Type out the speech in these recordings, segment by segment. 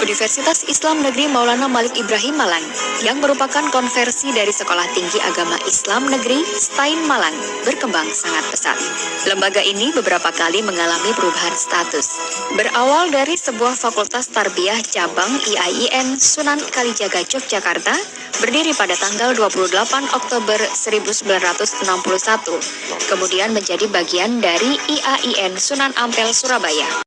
Universitas Islam Negeri Maulana Malik Ibrahim Malang yang merupakan konversi dari Sekolah Tinggi Agama Islam Negeri Stein Malang berkembang sangat pesat. Lembaga ini beberapa kali mengalami perubahan status. Berawal dari sebuah fakultas tarbiyah cabang IAIN Sunan Kalijaga Yogyakarta, berdiri pada tanggal 28 Oktober 1961, kemudian menjadi bagian dari IAIN Sunan Ampel Surabaya.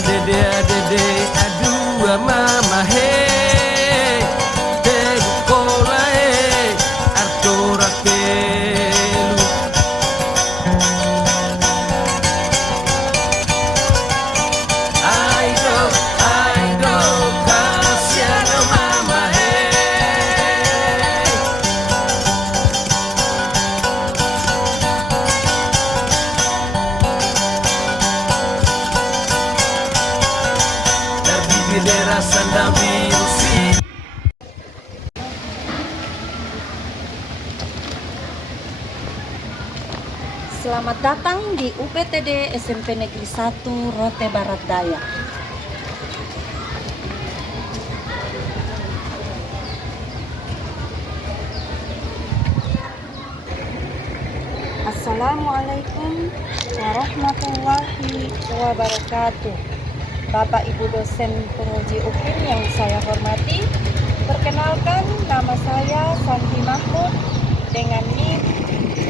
Dede adede adua mama he de kola he artora kelu aido kasiano mama he Selamat datang di UPTD SMP Negeri 1 Rote Barat Daya. Assalamualaikum warahmatullahi wabarakatuh. Bapak Ibu dosen penguji UPIN yang saya hormati, perkenalkan nama saya Santi Mahmud dengan NIM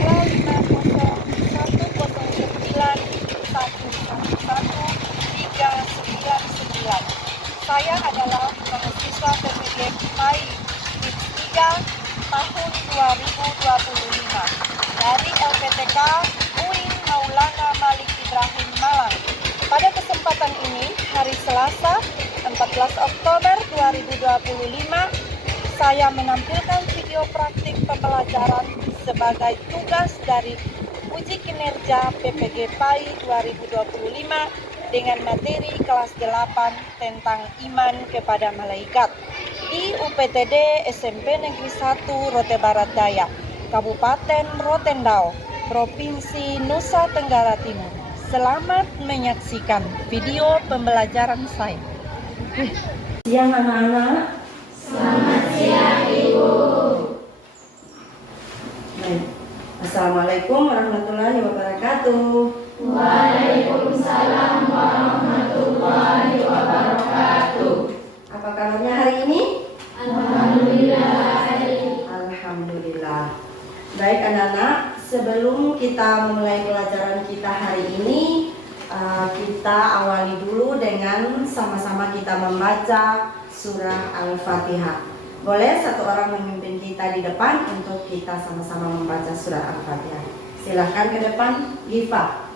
501911139. Saya adalah mahasiswa PPG PAI DIP 3 tahun 2025 dari LPTK UIN Maulana Malik Ibrahim Malang. Pada kesempatan ini, hari Selasa 14 Oktober 2025, saya menampilkan video praktik pembelajaran sebagai tugas dari uji kinerja PPG PAI 2025 dengan materi kelas 8 tentang iman kepada malaikat di UPTD SMP Negeri 1 Rote Barat Daya, Kabupaten Rotendao, Provinsi Nusa Tenggara Timur. Selamat menyaksikan video pembelajaran saya. Siang anak-anak. Selamat siang Ibu. Assalamualaikum warahmatullahi wabarakatuh. Waalaikumsalam warahmatullahi wabarakatuh. Apa kabarnya hari ini? Alhamdulillah. Alhamdulillah. Baik anak-anak, sebelum kita memulai pelajaran kita hari ini, kita awali dulu dengan sama-sama kita membaca surah Al-Fatihah. Boleh satu orang memimpin kita di depan untuk kita sama-sama membaca surah Al-Fatihah. Silahkan ke depan, Giva.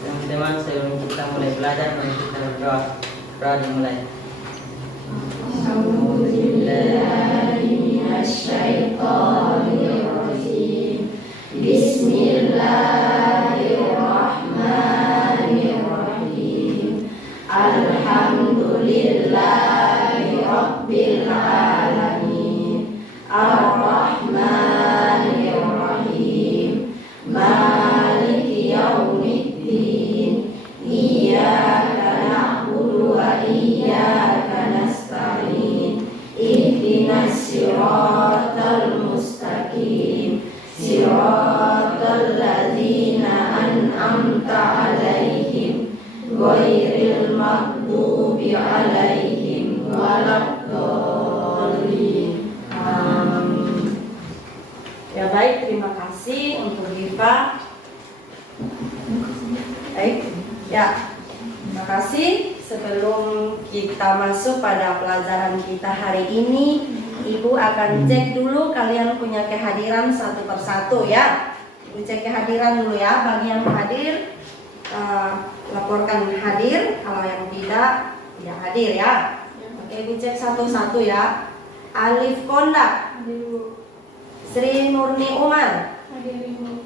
Teman-teman, sebelum kita mulai belajar, mari kita berdoa. Doa dimulai. Bismillahirrahmanirrahim. Bismillahirrahmanirrahim. Alhamdulillahi Rabbil alamin. Ar-Rahmanirrahim. Maliki yaumiddin. Iyyaka na'budu wa iyyaka nasta'in. Ihdinas siratal mustaqim. Siratal ladzina an'amta 'alaihim ghairil maghdubi 'alaihim waladdallin. Amin. Ya baik, terima kasih untuk Giva. Baik, ya terima kasih. Sebelum kita masuk pada pelajaran kita hari ini, Ibu akan cek dulu kalian punya kehadiran satu persatu ya. cek kehadiran dulu ya. Bagi yang hadir, laporkan hadir. Kalau yang tidak hadir ya. Oke, dicek satu-satu ya. Alif Kondak, Hadir Ibu. Sri Murni Umar, Hadir Ibu.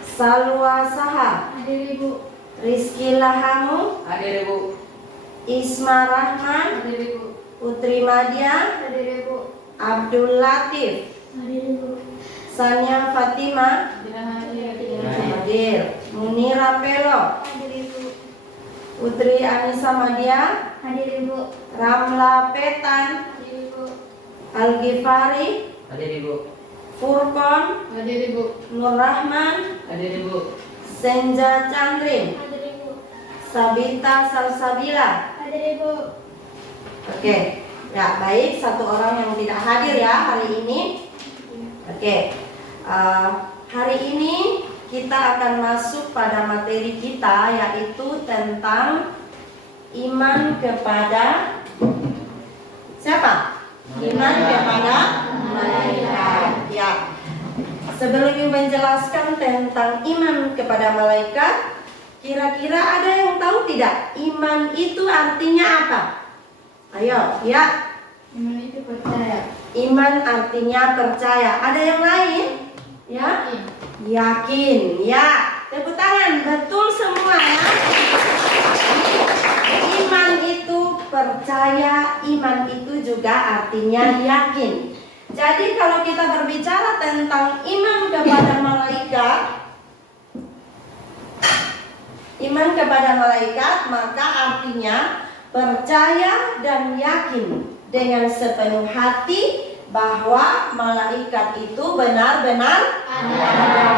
Salwa Saha, Hadir Ibu. Rizky Lahamu, Hadir Ibu. Isma Rahman, Hadir Ibu. Putri Madia, Hadir Ibu. Abdul Latif, Hadir Ibu. Sania Fatima, Hadir. hadir. Munira Pelo, Hadir Ibu. Putri Anissa Madia, Hadir Ibu. Ramla Petan, Hadir Ibu. Al Ghifari, Hadir Ibu. Furkon, Hadir Ibu. Nur Rahman, Hadir Ibu. Senja Chandrin, Hadir Ibu. Sabita Salsabila. Hadir Ibu. Oke, ya baik, satu orang yang tidak hadir ya hari ini. Oke, hari ini kita akan masuk pada materi kita, yaitu tentang iman kepada siapa? Iman kepada malaikat. Ya. Sebelum Ibu menjelaskan tentang iman kepada malaikat, kira-kira ada yang tahu tidak? Iman itu artinya apa? Ayo, ya. Iman itu percaya. Iman artinya percaya. Ada yang lain? Ya. Yakin. Ya. Tepuk tangan. Betul semua ya. Iman itu percaya. Iman itu juga artinya yakin. Jadi kalau kita berbicara tentang iman kepada malaikat, iman kepada malaikat maka artinya percaya dan yakin dengan sepenuh hati bahwa malaikat itu benar-benar ada.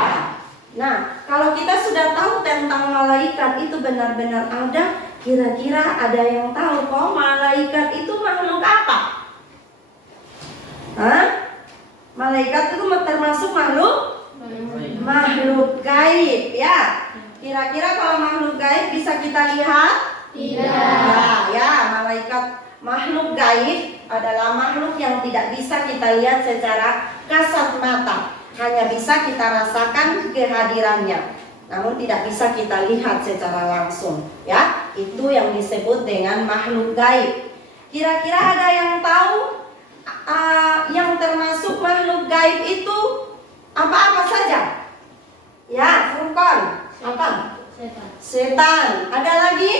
Nah, kalau kita sudah tahu tentang malaikat itu benar-benar ada, kira-kira ada yang tahu kok malaikat itu makhluk apa? Hah? Malaikat itu termasuk makhluk gaib ya. Kira-kira kalau makhluk gaib bisa kita lihat? Tidak. Ya, malaikat makhluk gaib adalah makhluk yang tidak bisa kita lihat secara kasat mata. Hanya bisa kita rasakan kehadirannya, namun tidak bisa kita lihat secara langsung. Ya, itu yang disebut dengan makhluk gaib. Kira-kira ada yang tahu yang termasuk makhluk gaib itu apa-apa saja? Ya, Furqan. Apa? Setan. Ada lagi?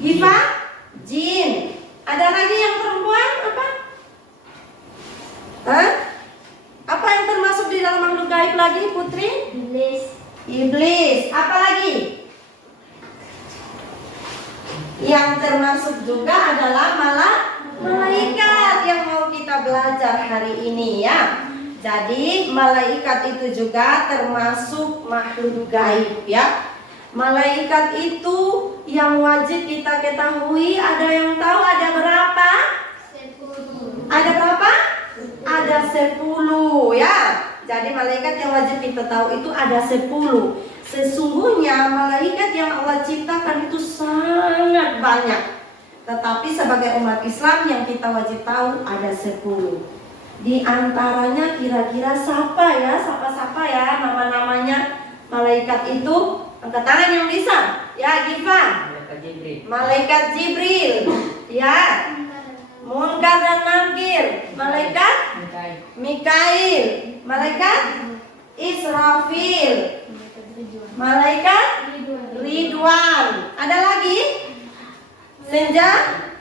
Giva? Jin. Ada lagi yang perempuan? Apa? Hah? Apa yang termasuk di dalam makhluk gaib lagi, Putri? Iblis. Iblis. Apa lagi? Yang termasuk juga adalah malaikat yang mau kita belajar hari ini ya. Jadi malaikat itu juga termasuk makhluk gaib ya. Malaikat itu yang wajib kita ketahui, ada yang tahu ada berapa? 10. Ada berapa? Ada 10 ya. Jadi malaikat yang wajib kita tahu itu ada 10. Sesungguhnya malaikat yang Allah ciptakan itu sangat banyak. Tetapi sebagai umat Islam yang kita wajib tahu ada 10. Di antaranya kira-kira siapa ya nama-namanya malaikat itu? Angkat tangan yang bisa. Ya, Giva. Malaikat Jibril. Malaikat Jibril. Ya. Munkar dan Nakir. Malaikat Mikail. Malaikat Israfil. Malaikat Ridwan. Ada lagi? Senja.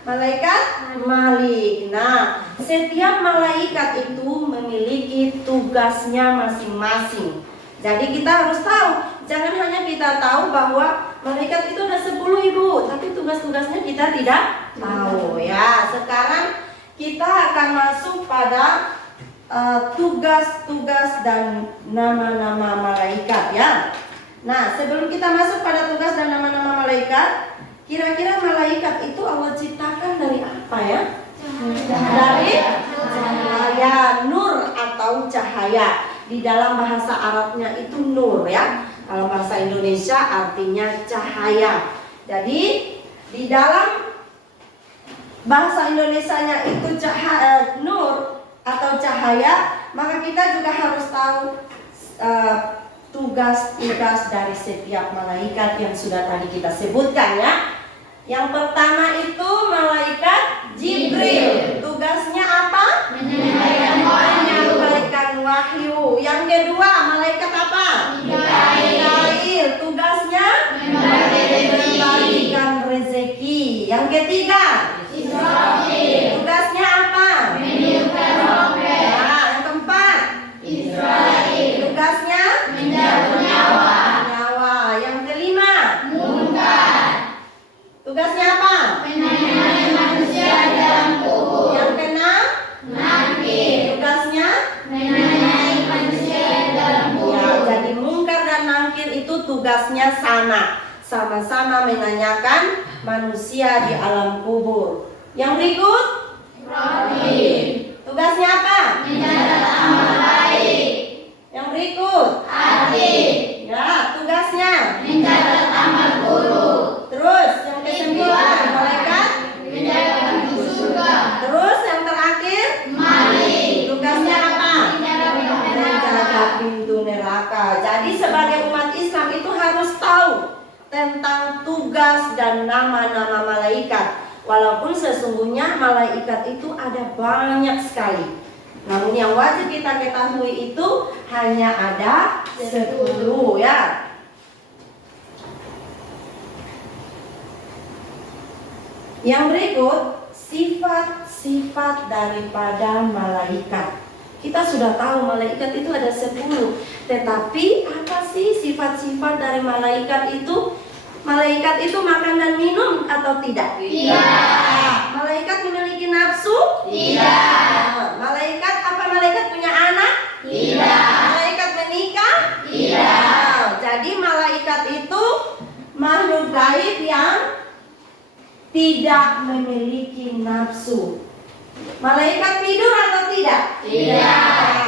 Malaikat Malik. Nah, setiap malaikat itu memiliki tugasnya masing-masing. Jadi kita harus tahu, jangan hanya kita tahu bahwa malaikat itu ada 10 Ibu, tapi tugas-tugasnya kita tidak tahu ya. Sekarang kita akan masuk pada tugas-tugas dan nama-nama malaikat ya. Nah, sebelum kita masuk pada tugas dan nama-nama malaikat, kira-kira malaikat itu Allah ciptakan dari apa ya? Dari cahaya, nur atau cahaya. Di dalam bahasa Arabnya itu nur ya. Dalam bahasa Indonesia artinya cahaya. Jadi di dalam bahasa Indonesianya itu nur atau cahaya, maka kita juga harus tahu tugas-tugas dari setiap malaikat yang sudah tadi kita sebutkan ya. Yang pertama itu malaikat Jibril. Tugasnya apa? Menyampaikan wahyu. Yang kedua malaikat apa? Mikail. Tugasnya membagikan rezeki. Yang ketiga Israfil. Tugasnya apa? Meniupkan trompet. Nah, yang keempat Israel. Tugasnya mencabut nyawa. Yang kelima Munkar. Tugasnya apa? Menanyai manusia dalam kubur. Yang keenam Nakir. Tugasnya menanyai manusia dalam kubur. Ya, jadi Munkar dan Nakir itu tugasnya sama-sama menanyakan manusia di alam kubur. Yang berikut Raqib. Tugasnya apa? Mencatat amal baik. Yang berikut Atid. Ya, tugasnya mencatat amal buruk. Terus yang kesembilan malaikat menjaga pintu surga. Terus yang terakhir Malik. Tugasnya apa? Menjaga pintu neraka. Jadi sebagai umat Islam itu harus tahu tentang tugas dan nama-nama malaikat. Walaupun sesungguhnya malaikat itu ada banyak sekali, namun yang wajib kita ketahui itu hanya ada 10 ya. Yang berikut sifat-sifat daripada malaikat. Kita sudah tahu malaikat itu ada 10. Tetapi apa sih sifat-sifat dari malaikat itu? Malaikat itu makan dan minum atau tidak? Tidak. Malaikat memiliki nafsu? Tidak. Malaikat punya anak? Tidak. Malaikat menikah? Tidak. Jadi malaikat itu makhluk gaib yang tidak memiliki nafsu. Malaikat tidur atau tidak? Tidak.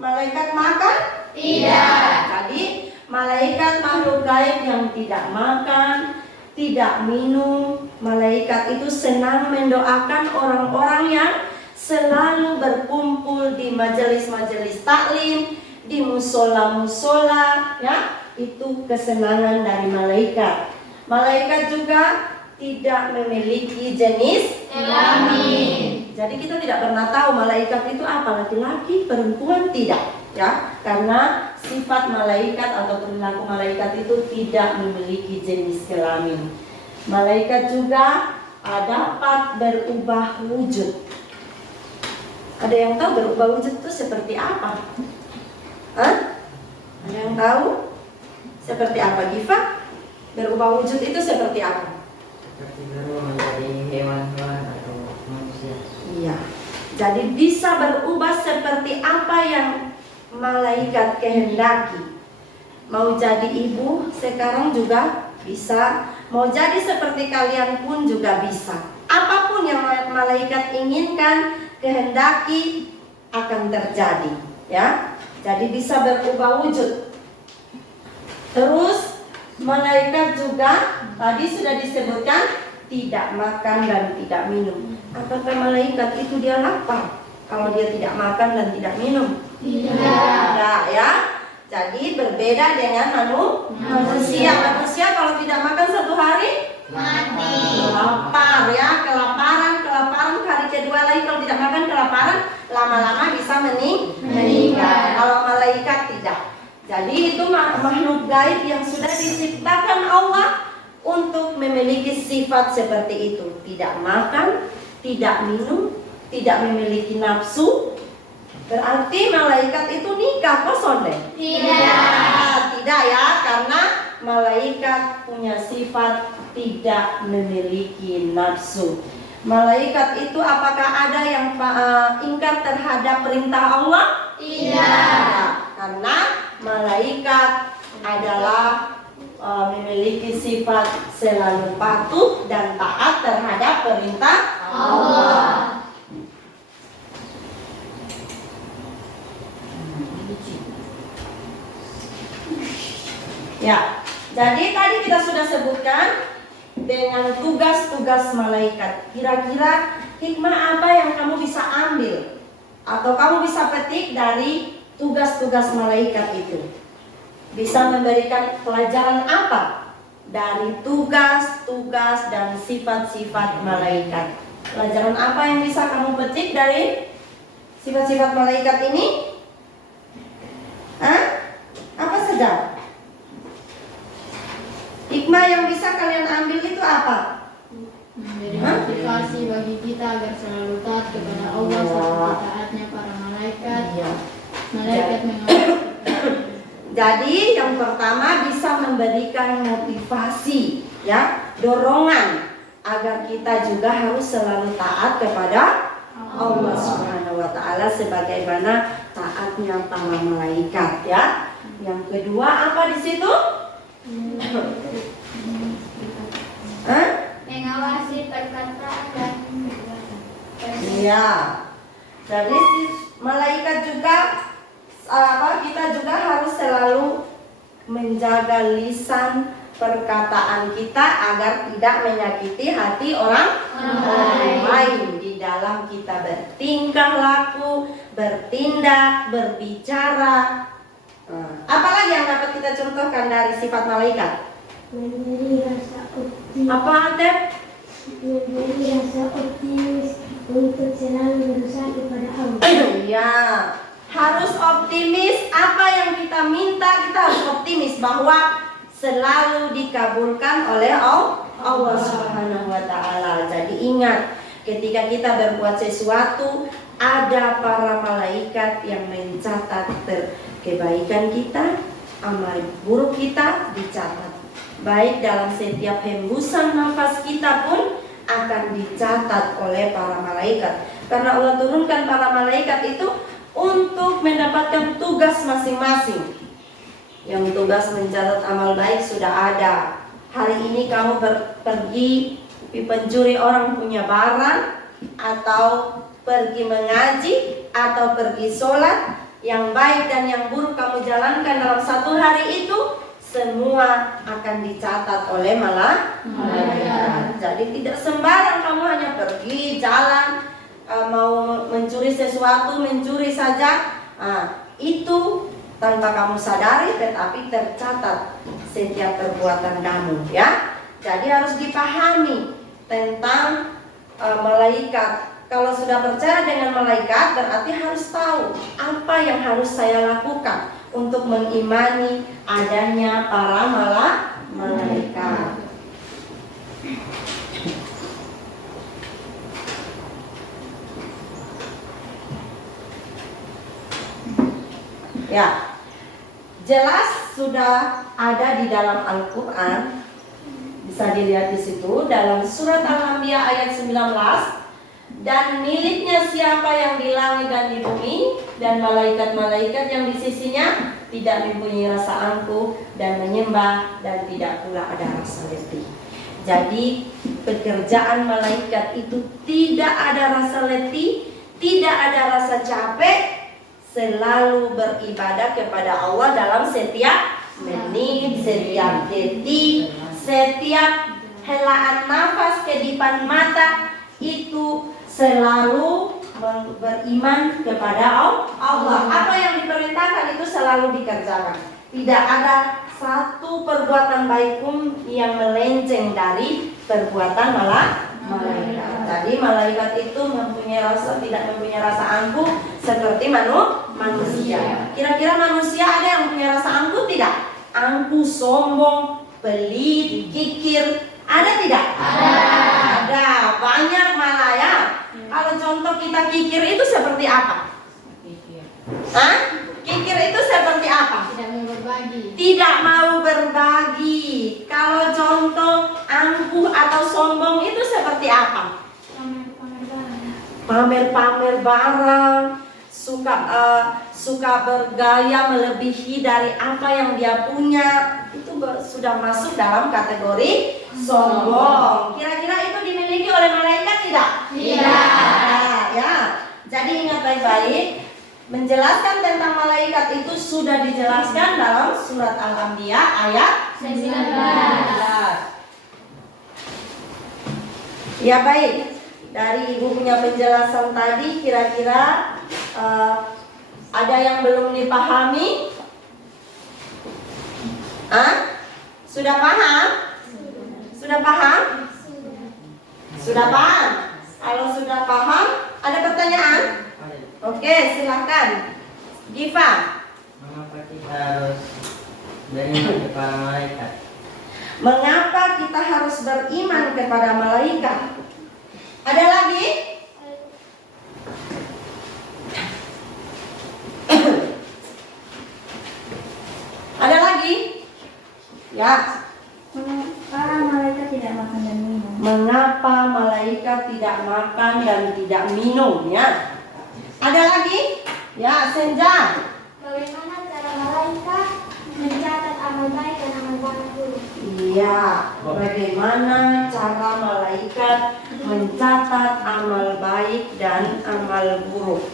Malaikat makan? Tidak. Jadi malaikat makhluk gaib yang tidak makan, tidak minum. Malaikat itu senang mendoakan orang-orang yang selalu berkumpul di majelis-majelis taklim, di musola-musola, ya. Itu kesenangan dari malaikat. Malaikat juga tidak memiliki jenis kelamin. Jadi kita tidak pernah tahu malaikat itu apa, laki-laki, perempuan, tidak, ya. Karena sifat malaikat atau perilaku malaikat itu tidak memiliki jenis kelamin. Malaikat juga dapat berubah wujud. Ada yang tahu berubah wujud itu seperti apa? Hah? Ada yang tahu? Seperti apa, Giva? Berubah wujud itu seperti apa? Seperti berubah menjadi hewan-hewan atau manusia. Iya. Jadi bisa berubah seperti apa yang malaikat kehendaki. Mau jadi ibu sekarang juga bisa. Mau jadi seperti kalian pun juga bisa. Apapun yang malaikat inginkan, kehendaki akan terjadi, ya. Jadi bisa berubah wujud. Terus malaikat juga tadi sudah disebutkan tidak makan dan tidak minum. Apakah malaikat itu dia lapar kalau dia tidak makan dan tidak minum? Tidak, ya. Jadi berbeda dengan manusia. Manusia kalau tidak makan satu hari mati. Lapar, ya, kelaparan hari kedua lagi kalau tidak makan kelaparan, lama-lama bisa meninggal. Kalau malaikat tidak. Jadi itu makhluk gaib yang sudah diciptakan Allah untuk memiliki sifat seperti itu. Tidak makan, tidak minum, tidak memiliki nafsu. Berarti malaikat itu nikah kosong deh? Tidak ya, karena malaikat punya sifat tidak memiliki nafsu. Malaikat itu apakah ada yang ingkar terhadap perintah Allah? Tidak. Karena malaikat adalah memiliki sifat selalu patuh dan taat terhadap perintah Allah. Ya, jadi tadi kita sudah sebutkan dengan tugas-tugas malaikat. Kira-kira hikmah apa yang kamu bisa ambil atau kamu bisa petik dari tugas-tugas malaikat itu? bisa memberikan pelajaran apa dari tugas-tugas dan sifat-sifat malaikat. Pelajaran apa yang bisa kamu petik dari sifat-sifat malaikat ini? Apa saja? Hikmah yang bisa kalian ambil itu apa? Menjadi motivasi bagi kita agar selalu taat kepada Allah serta taatnya para malaikat. Malaikat mengawasi. Jadi yang pertama bisa memberikan motivasi, ya, dorongan agar kita juga harus selalu taat kepada Allah Subhanahu wa taala sebagaimana taatnya para malaikat, ya. Yang kedua apa di situ? Mengawasi perkataan dan Iya. Jadi malaikat juga kita juga harus selalu menjaga lisan perkataan kita agar tidak menyakiti hati orang lain di dalam kita bertingkah laku, bertindak, berbicara. Apalagi yang dapat kita contohkan dari sifat malaikat? memberi rasa optimis. Apa, Atep? Memberi rasa optimis untuk selalu berusaha kepada Allah. Ya, harus optimis. Apa yang kita minta kita harus optimis bahwa selalu dikabulkan oleh Allah Subhanahu wa taala. Jadi ingat, ketika kita berbuat sesuatu, ada para malaikat yang mencatat kebaikan kita, amal buruk kita dicatat. Baik dalam setiap hembusan nafas kita pun akan dicatat oleh para malaikat. Karena Allah turunkan para malaikat itu untuk mendapatkan tugas masing-masing. Yang tugas mencatat amal baik sudah ada. Hari ini kamu pergi pencuri orang punya barang, atau pergi mengaji, atau pergi sholat. Yang baik dan yang buruk kamu jalankan dalam satu hari itu, semua akan dicatat oleh malaikat. Jadi tidak sembarang kamu hanya pergi jalan, mau mencuri sesuatu, mencuri saja. Itu tanpa kamu sadari, tetapi tercatat setiap perbuatan kamu, ya. Jadi harus dipahami tentang malaikat. Kalau sudah percaya dengan malaikat, berarti harus tahu apa yang harus saya lakukan untuk mengimani adanya para malaikat. Ya, jelas sudah ada di dalam Al-Quran. Bisa dilihat di situ dalam surat Al-Anbiya ayat 19. Dan miliknya siapa yang di langit dan di bumi, dan malaikat-malaikat yang di sisinya tidak mempunyai rasa angkuh dan menyembah, dan tidak pula ada rasa letih. Jadi pekerjaan malaikat itu tidak ada rasa letih, tidak ada rasa capek, selalu beribadah kepada Allah dalam setiap menit, setiap detik, setiap helaan nafas, kedipan mata, itu selalu beriman kepada Allah. Apa yang diperintahkan itu selalu dikerjakan. Tidak ada satu perbuatan baik pun yang melenceng dari perbuatan malaikat. Jadi malaikat itu tidak mempunyai rasa angkuh seperti manusia. Kira-kira manusia ada yang punya rasa angkuh tidak? Angkuh, sombong, pelit, kikir, ada tidak? Ada, banyak malah, ya. Kalau contoh kita kikir itu seperti apa? Kikir itu seperti apa? Tidak mau berbagi. Tidak mau berbagi. Kalau contoh angkuh atau sombong itu seperti apa? Pamer-pamer barang, suka bergaya melebihi dari apa yang dia punya, itu sudah masuk dalam kategori sombong. Kira-kira itu dimiliki oleh malaikat tidak? Tidak. Ya. Jadi ingat baik-baik, menjelaskan tentang malaikat itu sudah dijelaskan dalam surat Al-Anbiya ayat 19. Ya, baik. Dari ibu punya penjelasan tadi, kira-kira ada yang belum dipahami? Hah? Sudah paham? Sudah paham? Sudah paham? Kalau sudah paham, ada pertanyaan? Oke, silahkan. Giva. Mengapa kita harus beriman kepada malaikat? Mengapa kita harus beriman kepada malaikat? Ada lagi? Ada lagi? Ya. Para malaikat tidak makan dan minum. Mengapa malaikat tidak makan dan tidak minum? Ya. Ada lagi? Ya, Senja. Bagaimana cara malaikat mencatat amal baik dan amal buruk? Iya, bagaimana cara malaikat mencatat amal baik dan amal buruk?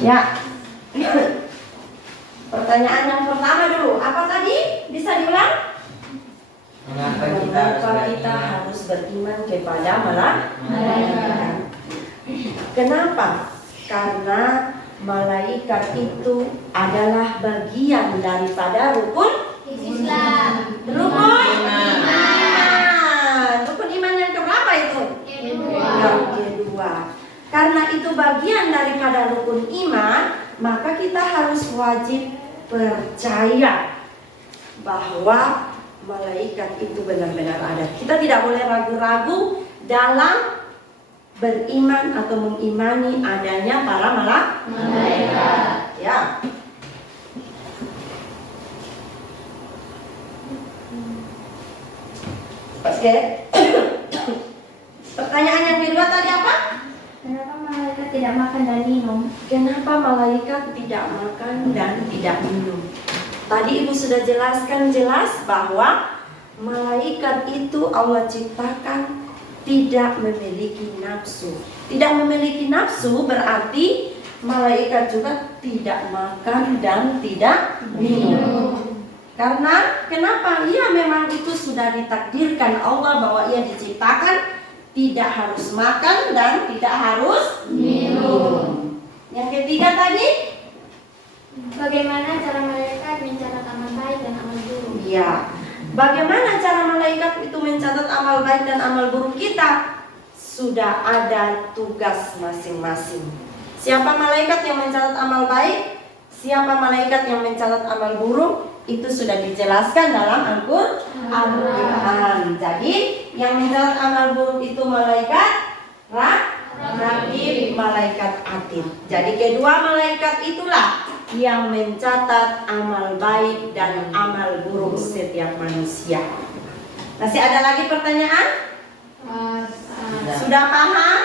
Ya. Pertanyaan yang pertama dulu, apa tadi? Bisa diulang? Mengapa Mengapa kita harus beriman kepada malaikat? Kenapa? Karena malaikat itu adalah bagian daripada rukun Islam. Rukun iman. Rukun iman yang keberapa itu? Yang kedua. Karena itu bagian daripada rukun iman, maka kita harus wajib percaya bahwa malaikat itu benar-benar ada. Kita tidak boleh ragu-ragu dalam beriman atau mengimani adanya para malaikat. Ya. Oke. Pertanyaan yang kedua tadi apa? Kenapa malaikat tidak makan dan minum? Kenapa malaikat tidak makan dan tidak minum? Tadi Ibu sudah jelaskan jelas bahwa malaikat itu Allah ciptakan tidak memiliki nafsu. Tidak memiliki nafsu berarti malaikat juga tidak makan dan tidak minum. Karena kenapa? Ya memang itu sudah ditakdirkan Allah bahwa ia diciptakan tidak harus makan dan tidak harus minum. Yang ketiga tadi? Bagaimana cara malaikat mencatat amal baik dan amal buruk? Ya. Bagaimana cara malaikat itu mencatat amal baik dan amal buruk kita? Sudah ada tugas masing-masing. Siapa malaikat yang mencatat amal baik? Siapa malaikat yang mencatat amal buruk? Itu sudah dijelaskan dalam Al-Quran. Jadi yang mencatat amal buruk itu malaikat Raqib, malaikat Atid. Jadi kedua malaikat itulah yang mencatat amal baik dan amal buruk setiap manusia. Masih ada lagi pertanyaan? Sudah paham?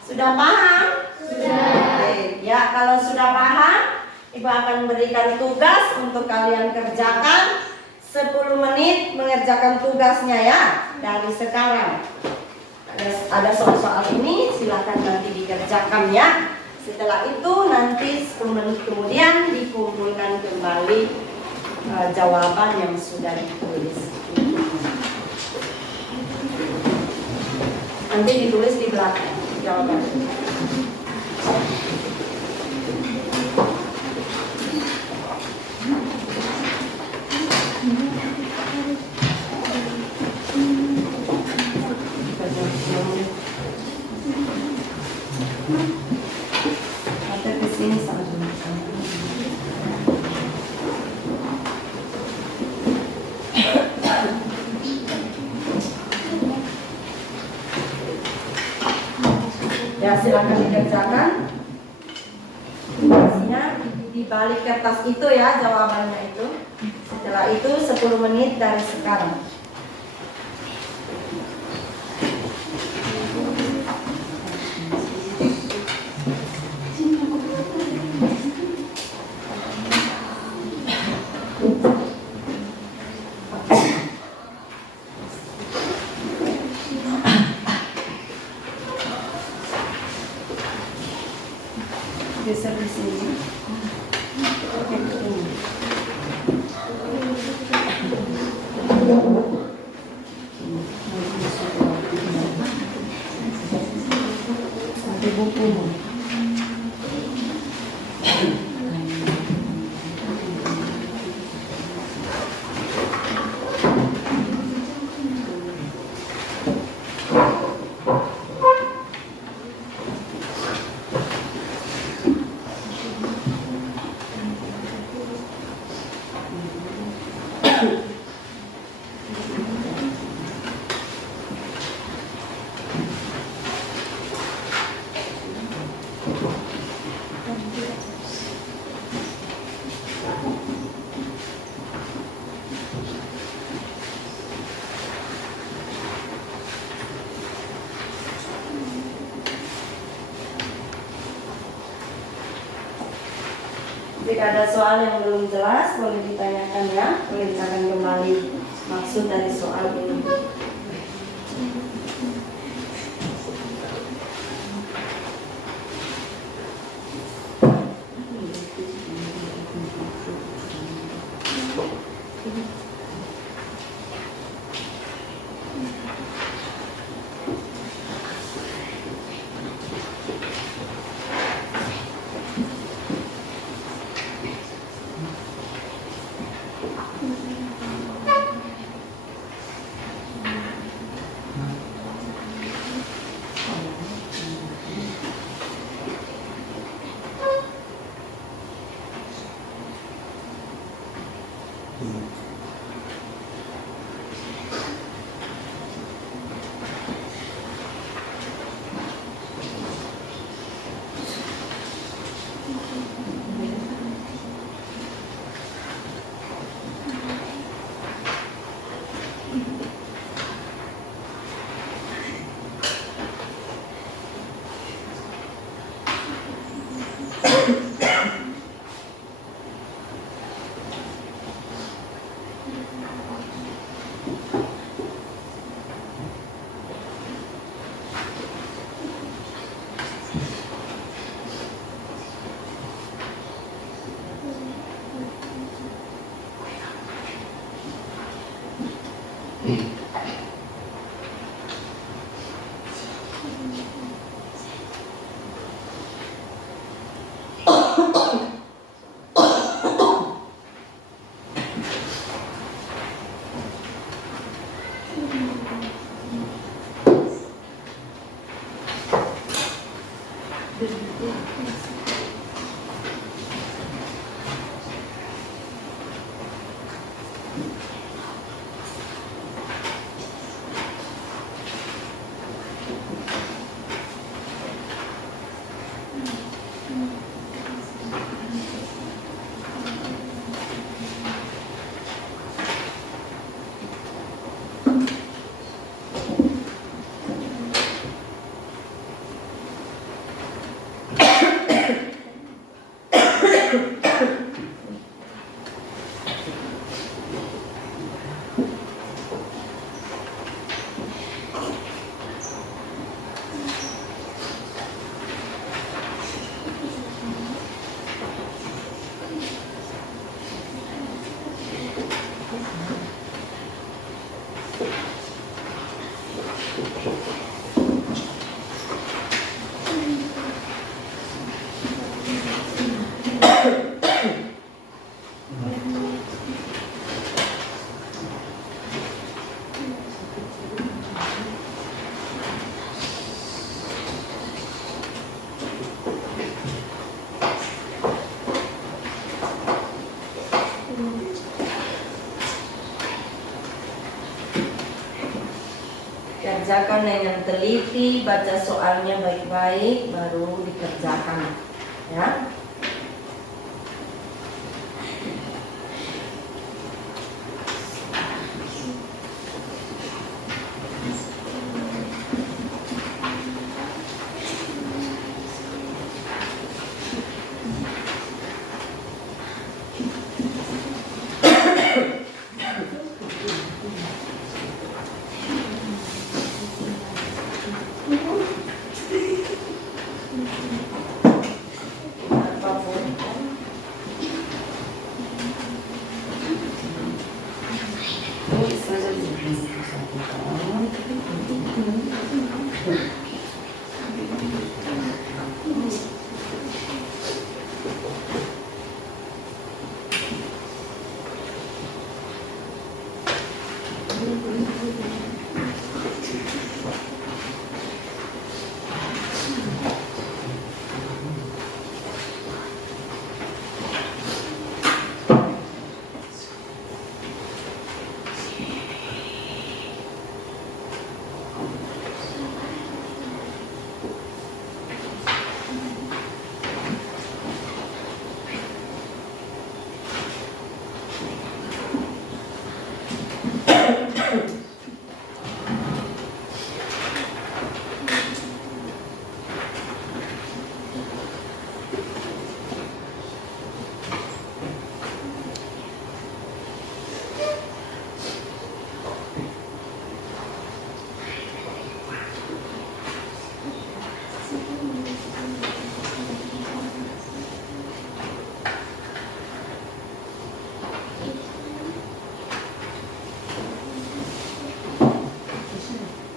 Sudah paham? Oke. Ya, kalau sudah paham, Ibu akan berikan tugas untuk kalian kerjakan 10 menit mengerjakan tugasnya ya dari sekarang. Ada soal-soal ini silakan nanti dikerjakan ya. Setelah itu nanti 10 menit kemudian dikumpulkan kembali jawaban yang sudah ditulis. Nanti ditulis di belakang jawaban. Ya silakan dikerjakan. Tugasnya di balik kertas itu ya jawabannya itu. Setelah itu 10 menit dari sekarang. Geser di sini. Oke, ini. Jika ada soal yang belum jelas, boleh ditanyakan ya, boleh ditanyakan kembali maksud dari soal ini. Kerjakan dengan teliti, baca soalnya baik-baik, baru dikerjakan, ya.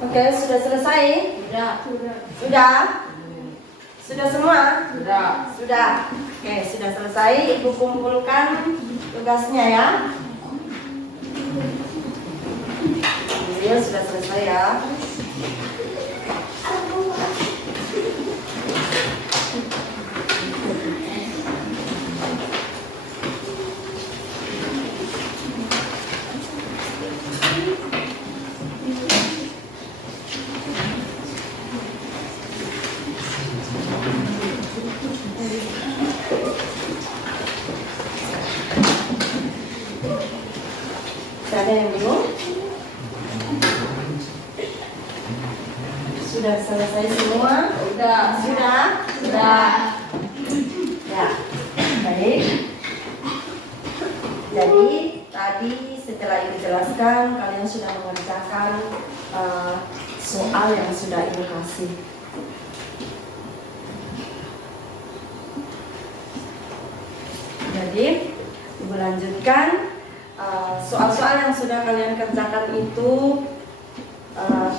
Oke, sudah selesai? Sudah? Sudah semua? Sudah. Oke, sudah selesai. Ibu kumpulkan tugasnya ya. Iya, sudah selesai ya. Ada yang bingung? Sudah selesai semua? Sudah? Ya, baik. Jadi tadi setelah Ibu jelaskan, kalian sudah mengerjakan soal yang sudah Ibu kasih. Jadi Ibu lanjutkan. Soal-soal yang sudah kalian kerjakan itu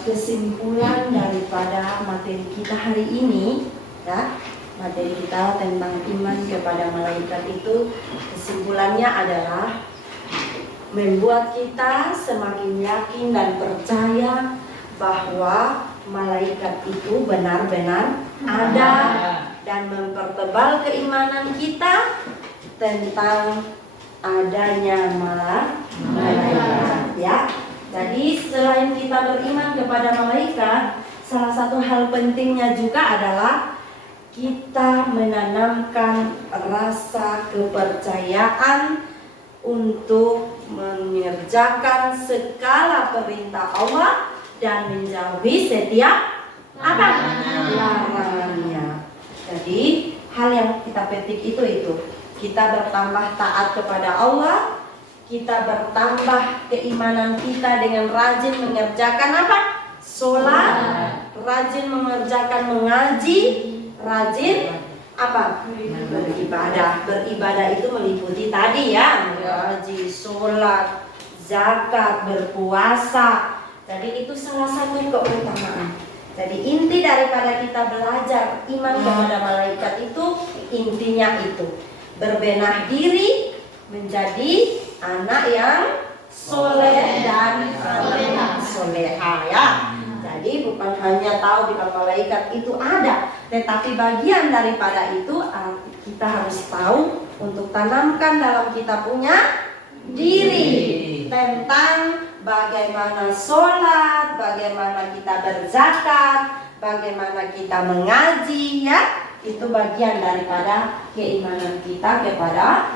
kesimpulan daripada materi kita hari ini, ya. Materi kita tentang iman kepada malaikat itu kesimpulannya adalah membuat kita semakin yakin dan percaya bahwa malaikat itu benar-benar ada dan mempertebal keimanan kita tentang adanya malaikat, ya. Jadi selain kita beriman kepada malaikat, salah satu hal pentingnya juga adalah kita menanamkan rasa kepercayaan untuk mengerjakan segala perintah Allah dan menjauhi setiap larangannya. Jadi hal yang kita petik itu. Kita bertambah taat kepada Allah, kita bertambah keimanan kita dengan rajin mengerjakan sholat, rajin mengerjakan mengaji, rajin beribadah. Beribadah itu meliputi tadi ya, mengaji, sholat, zakat, berpuasa. Jadi itu salah satu keutamaan. Jadi inti daripada kita belajar iman kepada malaikat itu, intinya itu berbenah diri menjadi anak yang soleh dan soleha, ya. Jadi bukan hanya tahu bila malaikat itu ada, tetapi bagian daripada itu kita harus tahu untuk tanamkan dalam kita punya diri tentang bagaimana sholat, bagaimana kita berzakat, bagaimana kita mengaji, ya. Itu bagian daripada keimanan kita kepada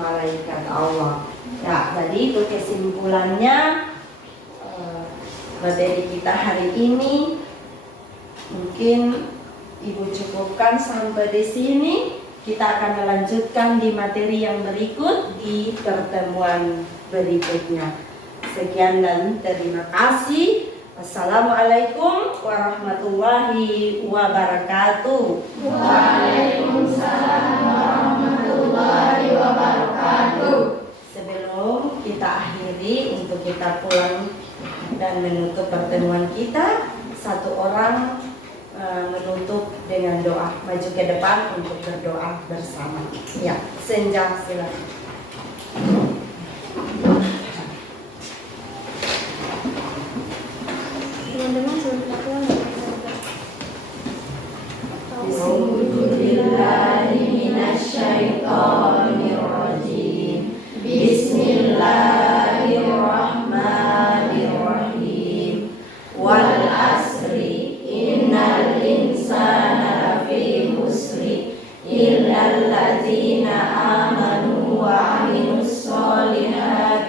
malaikat Allah. Ya, jadi itu kesimpulannya materi kita hari ini. Mungkin Ibu cukupkan sampai di sini. Kita akan melanjutkan di materi yang berikut di pertemuan berikutnya. Sekian dan terima kasih. Assalamualaikum warahmatullahi wabarakatuh. Waalaikumsalam warahmatullahi wabarakatuh. Sebelum kita akhiri untuk kita pulang dan menutup pertemuan kita, satu orang menutup dengan doa. Maju ke depan untuk berdoa bersama. Ya, Senja silakan.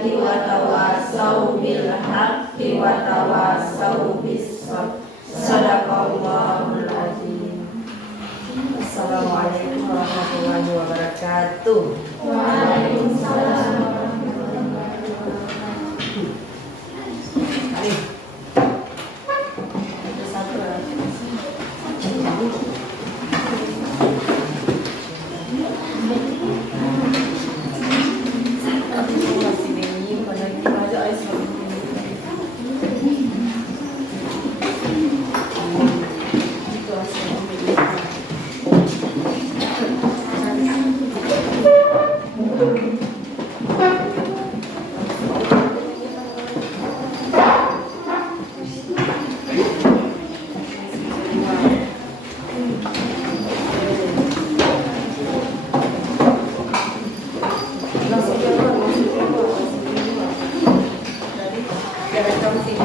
baiti wa tawasau bil haqqi wa tawasau bis sabr. Sadaqallahul azim. Assalamualaikum warahmatullahi wabarakatuh. Waalaikumsalam. Jangan kamu sini.